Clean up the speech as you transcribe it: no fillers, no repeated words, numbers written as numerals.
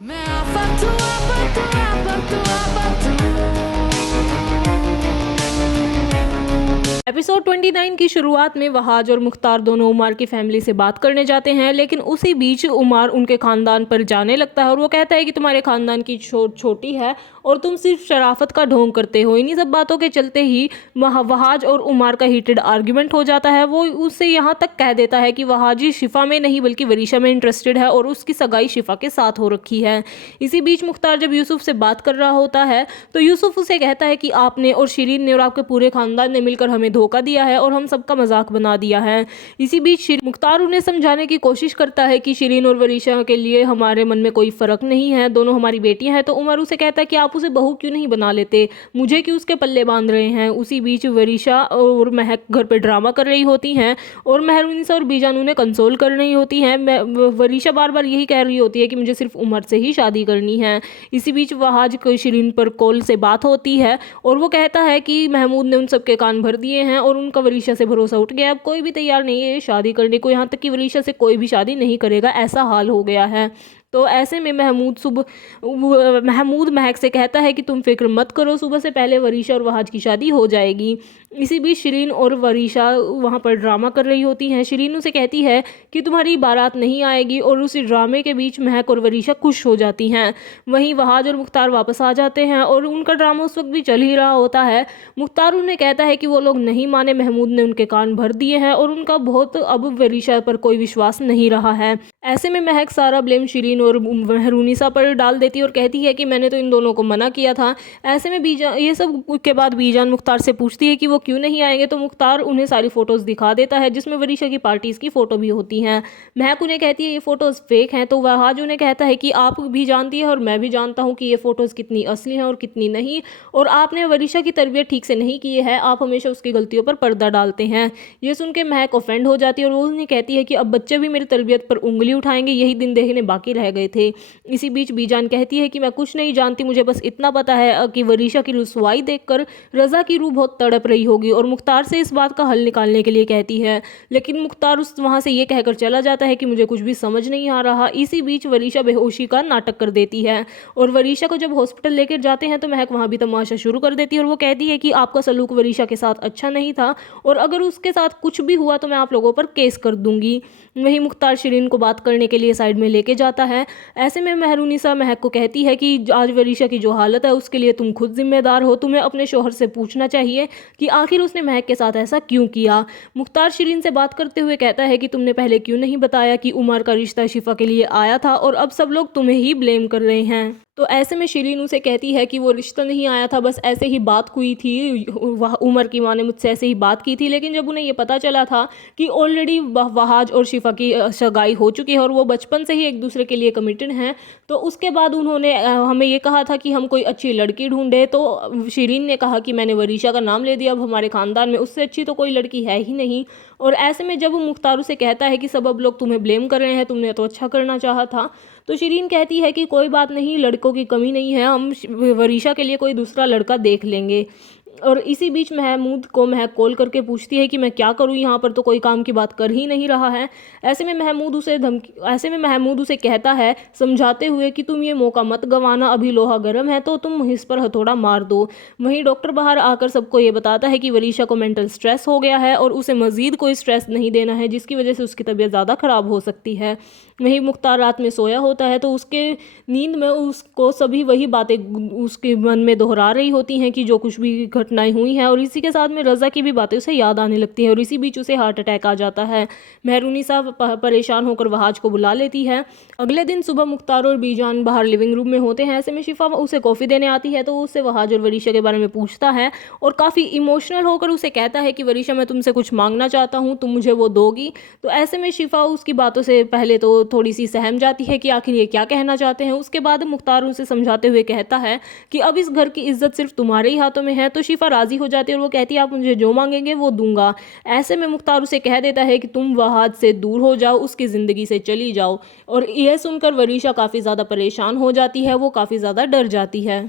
मैं आफत हूँ, आफत हूँ, आफत हूँ, आफत हूँ। एपिसोड 29 की शुरुआत में वहाज और मुख्तार दोनों उमार की फैमिली से बात करने जाते हैं, लेकिन उसी बीच उमार उनके खानदान पर जाने लगता है और वो कहता है कि तुम्हारे खानदान की छोटी है और तुम सिर्फ शराफत का ढोंग करते हो। इन्हीं सब बातों के चलते ही वहाज और उमार का हीटेड आर्ग्यूमेंट हो जाता है। वो उससे यहाँ तक कह देता है कि वहाजी शिफा में नहीं बल्कि वरीशा में इंटरेस्टेड है और उसकी सगाई शिफा के साथ हो रखी है। इसी बीच मुख्तार जब यूसुफ से बात कर रहा होता है तो यूसुफ उसे कहता है कि आपने और शिरीन ने और आपके पूरे खानदान ने मिलकर हमें धोखा दिया है और हम सबका मजाक बना दिया है। इसी बीच मुख्तार उन्हें समझाने की कोशिश करता है कि शिरीन और वरीशा के लिए हमारे मन में कोई फर्क नहीं है, दोनों हमारी बेटियां हैं। तो उमर उसे कहता है कि आप उसे बहू क्यों नहीं बना लेते, मुझे क्यों उसके पल्ले बांध रहे हैं। उसी बीच वरीशा और महक घर पे ड्रामा कर रही होती हैं और मेहरुनिसा और बीजान उन्हें कंसोल कर रही होती हैं। वरीशा बार बार यही कह रही होती है कि मुझे सिर्फ उमर से ही शादी करनी है। इसी बीच वहाज को शिरीन पर कॉल से बात होती है और वो कहता है कि महमूद ने उन सबके कान भर दिए हैं और उनका वरीशा से भरोसा उठ गया। अब कोई भी तैयार नहीं है शादी करने को, यहाँ तक कि वरीशा से कोई भी शादी नहीं करेगा, ऐसा हाल हो गया है। तो ऐसे में महमूद महक से कहता है कि तुम फिक्र मत करो, सुबह से पहले वरीशा और वहाज की शादी हो जाएगी। इसी बीच शिरीन और वरीशा वहाँ पर ड्रामा कर रही होती हैं। शिरीन उसे कहती है कि तुम्हारी बारात नहीं आएगी और उसी ड्रामे के बीच महक और वरीशा खुश हो जाती हैं। वहीं वहाज और मुख्तार वापस आ जाते हैं और उनका ड्रामा उस वक्त भी चल ही रहा होता है। मुख्तार उन्हें कहता है कि वो लोग नहीं माने, महमूद ने उनके कान भर दिए हैं और उनका बहुत अब वरीशा पर कोई विश्वास नहीं रहा है। ऐसे में महक सारा ब्लेम शिरीन और मेहरुनिसा पर डाल देती है और कहती है कि मैंने तो इन दोनों को मना किया था। ऐसे में बीजान, ये सब के बाद बीजान मुख्तार से पूछती है कि वो क्यों नहीं आएंगे, तो मुख्तार उन्हें सारी फोटोज दिखा देता है जिसमें वरीशा की पार्टीज की फोटो भी होती हैं। महक उन्हें कहती है ये फोटोज फेक हैं, तो वहाज उन्हें कहता है कि आप भी जानती है और मैं भी जानता हूँ कि ये फोटोज कितनी असली हैं और कितनी नहीं, और आपने वरीशा की तरबियत ठीक से नहीं की है, आप हमेशा उसकी गलतियों पर पर्दा डालते हैं। ये सुन के महक ऑफेंड हो जाती है और वो उन्हें कहती है कि अब बच्चे भी मेरी तरबियत पर उंगली उठाएंगे, यही दिन देखने बाकी रह गए थे। इसी बीच बीजान कहती है कि मैं कुछ नहीं जानती, मुझे बस इतना पता है कि वरीशा की रुसवाई देखकर रजा की रूह बहुत तड़प रही होगी, और मुख्तार से इस बात का हल निकालने के लिए कहती है। लेकिन मुख्तार उस वहां से ये कहकर चला जाता है कि मुझे कुछ भी समझ नहीं आ रहा। इसी बीच वरीशा बेहोशी का नाटक कर देती है और वरीशा को जब हॉस्पिटल लेकर जाते हैं तो महक वहां भी तमाशा शुरू कर देती है और वो कहती है कि आपका सलूक वरीशा के साथ अच्छा नहीं था और अगर उसके साथ कुछ भी हुआ तो मैं आप लोगों पर केस कर दूंगी। वहीं मुख्तार शिरीन को बात करने के लिए साइड में लेके जाता है। ऐसे में मेहरुनिसा महक को कहती है कि आज वरीशा की जो हालत है उसके लिए तुम खुद जिम्मेदार हो, तुम्हें अपने शोहर से पूछना चाहिए कि आखिर उसने महक के साथ ऐसा क्यों किया। मुख्तार शिरीन से बात करते हुए कहता है कि तुमने पहले क्यों नहीं बताया कि उमर का रिश्ता शिफा के लिए आया था और अब सब लोग तुम्हें ही ब्लेम कर रहे हैं। तो ऐसे में शिरीन उसे कहती है कि वो रिश्ता नहीं आया था, बस ऐसे ही बात हुई थी, उमर की माँ ने मुझसे ऐसे ही बात की थी। लेकिन जब उन्हें ये पता चला था कि ऑलरेडी वहाज और शिफा की सगाई हो चुकी है और वो बचपन से ही एक दूसरे के लिए कमिटेड हैं, तो उसके बाद उन्होंने हमें ये कहा था कि हम कोई अच्छी लड़की ढूंढे। तो शिरीन ने कहा कि मैंने वरीशा का नाम ले दिया, अब हमारे खानदान में उससे अच्छी तो कोई लड़की है ही नहीं। और ऐसे में जब मुख्तार उसे कहता है कि सब अब लोग तुम्हें ब्लेम कर रहे हैं, तुमने तो अच्छा करना चाहा था, तो शिरीन कहती है कि कोई बात नहीं, लड़कों की कमी नहीं है, हम वरीशा के लिए कोई दूसरा लड़का देख लेंगे। और इसी बीच महमूद को महक कॉल करके पूछती है कि मैं क्या करूं, यहाँ पर तो कोई काम की बात कर ही नहीं रहा है। ऐसे में महमूद उसे कहता है समझाते हुए कि तुम ये मौका मत गंवाना, अभी लोहा गर्म है तो तुम इस पर हथौड़ा मार दो। वहीं डॉक्टर बाहर आकर सबको ये बताता है कि वरीशा को मेंटल स्ट्रेस हो गया है और उसे मजीद कोई स्ट्रेस नहीं देना है जिसकी वजह से उसकी तबीयत ज़्यादा ख़राब हो सकती है। वहीं मुख्तार रात में सोया होता है तो उसके नींद में उसको सभी वही बातें उसके मन में दोहरा रही होती हैं कि जो कुछ भी घटनाएं हुई हैं, और इसी के साथ में रज़ा की भी बातें उसे याद आने लगती हैं और इसी बीच उसे हार्ट अटैक आ जाता है। मेहरुनिसा परेशान होकर वहाज को बुला लेती है। अगले दिन सुबह मुख्तार और बीजान बाहर लिविंग रूम में होते हैं। ऐसे में शिफा उसे कॉफ़ी देने आती है तो उससे वहाज और वरीशा के बारे में पूछता है और काफ़ी इमोशनल होकर उसे कहता है कि वरीशा मैं तुमसे कुछ मांगना चाहता हूँ, तुम मुझे वो दोगी। तो ऐसे में शिफा उसकी बातों से पहले तो थोड़ी सी सहम जाती है कि आखिर ये क्या कहना चाहते हैं। उसके बाद मुख्तार उसे समझाते हुए कहता है कि अब इस घर की इज्जत सिर्फ तुम्हारे ही हाथों में है। तो शिफा राजी हो जाती है और वो कहती है आप मुझे जो मांगेंगे वो दूंगा। ऐसे में मुख्तार उसे कह देता है कि तुम वहाज से दूर हो जाओ, उसकी ज़िंदगी से चली जाओ। और यह सुनकर वरीशा काफ़ी ज़्यादा परेशान हो जाती है, वो काफ़ी ज़्यादा डर जाती है।